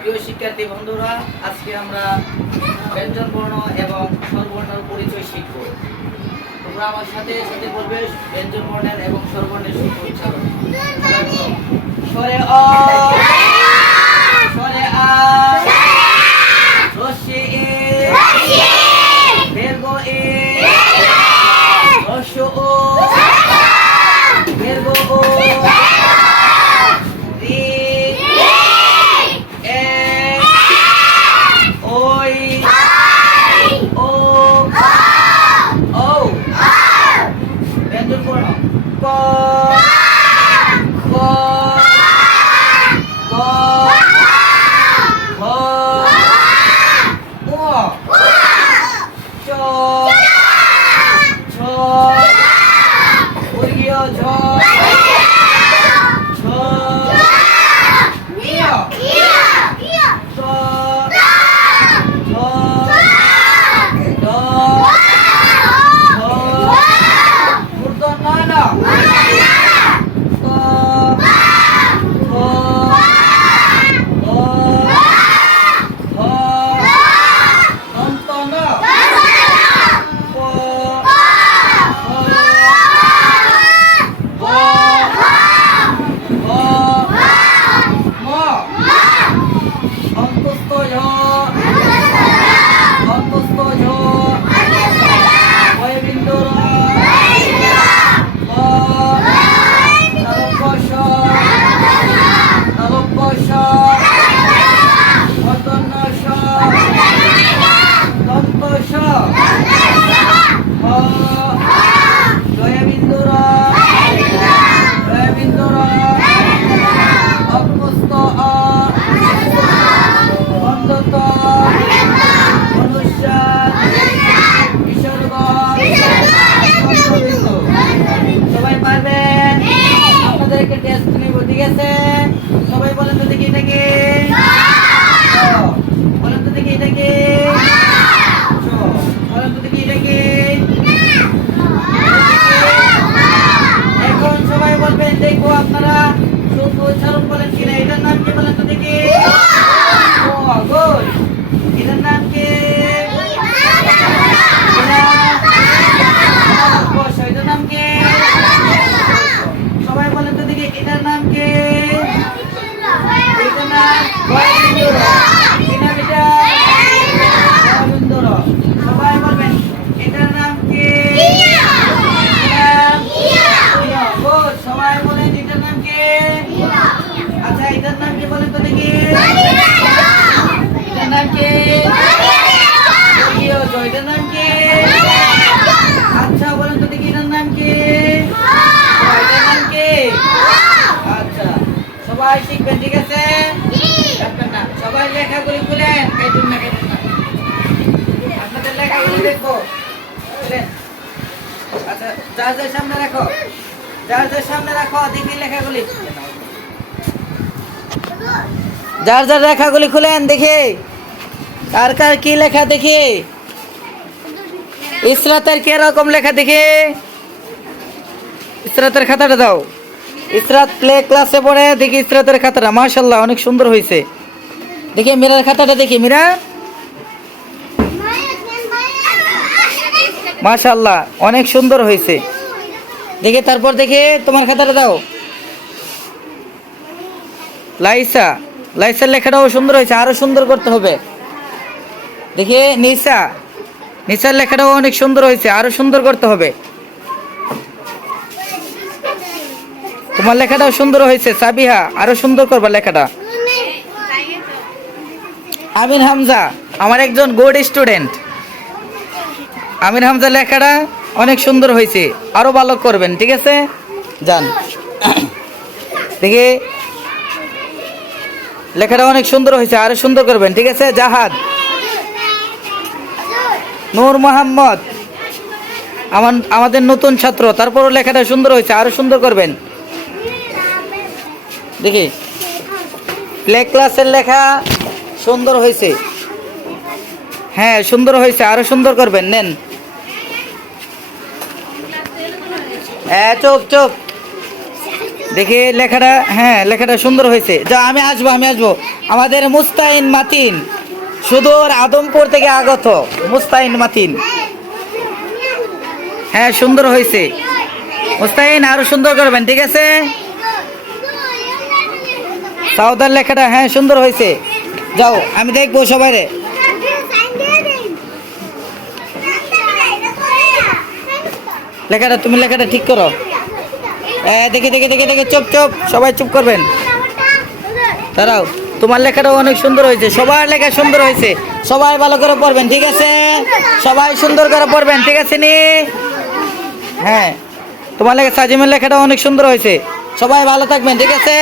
প্রিয় শিক্ষার্থী বন্ধুরা, আজকে আমরা ব্যঞ্জন এবং স্বরবর্ণের পরিচয় শিখব। আমার সাথে সাথে বলবে ব্যঞ্জন বর্ণের এবং স্বরবর্ণের শুদ্ধ উচ্চারণ। উচ্চারণ বলেন কিনা এটার নাম কি বলেন তো দেখি ও গুড এটার নাম কি বস, এটার নাম কি সবাই বলেন তো দেখি এটার নাম কি এটার নাম গয়েন্দ্র কি নাম এটা গয়েন্দ্র সবাই বলবেন এটার নাম কি নাম ইয়া, good, সবাই বলেন এটার নাম কি আচ্ছা এটার নাম কি বলেন তো দেখি এটার নাম কি ইয়ো, জয়, এটার নাম কি আচ্ছা বলেন তো দেখি এটার নাম কি ও, এটার নাম কি আচ্ছা সবাই শিখবেন, ঠিক আছে? সবাই লেখাগুলি কেটুন না কেটুন না। আপনাদের লেখাগুলি দেখব। আচ্ছা যার যার লেখাগুলি। যার যার লেখাগুলি খুলেন, দেখি। কার কার কি লেখা, দেখি। ইসরাতের কীরকম লেখা, দেখি। ইসরাতের খাতাটা দাও। ইসরাত প্লে ক্লাসে পড়ে, দেখি ইসরাতের খাতাটা মাশাল্লাহ অনেক সুন্দর হয়েছে দেখি মীরার খাতাটা দেখি, মীরা। মাশাল্লাহ অনেক সুন্দর হয়েছে দেখি, তারপর দেখি, তোমার খাতাটা দাও। লাইসা, লাইসার লেখাটাও সুন্দর হয়েছে আরও সুন্দর করতে হবে। দেখি, নিসা, নিসার লেখাটাও অনেক সুন্দর হয়েছে আরও সুন্দর করতে হবে। তোমার লেখাটাও সুন্দর হয়েছে, সাবিহা। আরও সুন্দর করবা লেখাটা। আমির হামজা, আমার একজন গুড স্টুডেন্ট আমির হামজা লেখাটা অনেক সুন্দর হয়েছে, আরও ভালো করবেন, ঠিক আছে? যান। দেখি। লেখাটা অনেক সুন্দর হয়েছে, আরও সুন্দর করবেন, ঠিক আছে? জাহাদ। নূর মোহাম্মদ। আমার, আমাদের নতুন ছাত্র, তারপরও লেখাটা সুন্দর হয়েছে, আরও সুন্দর করবেন। দেখি। প্লে ক্লাসের লেখা সুন্দর হয়েছে। হ্যাঁ সুন্দর হয়েছে। আরও সুন্দর করবেন, নেন। হ্যাঁ চুপ চুপ। দেখি, লেখাটা হ্যাঁ লেখাটা সুন্দর হয়েছে। যা, আমি আসব আমি আসব। আমাদের মুস্তাইন মাতিন। সুদূর আদমপুর থেকে আগত। মুস্তাইন মাতিন। হ্যাঁ সুন্দর হয়েছে। মুস্তাইন, আরও সুন্দর করবেন, ঠিক আছে? সাউদার লেখাটা হ্যাঁ সুন্দর হয়েছে। যাও, আমি দেখব সবাই রে। লেখাটা, তুমি লেখাটা ঠিক করো। দেখে দেখে দেখে দেখে, চুপ চুপ, সবাই চুপ করবেন। দাঁড়াও, তোমার লেখাটাও অনেক সুন্দর হয়েছে, সবার লেখা সুন্দর হয়েছে। সবাই ভালো করে পড়বেন, ঠিক আছে? সবাই সুন্দর করে পড়বেন, ঠিক আছে নি? হ্যাঁ তোমার লেখা, সাজিমের লেখাটা অনেক সুন্দর হয়েছে। সবাই ভালো থাকবেন, ঠিক আছে?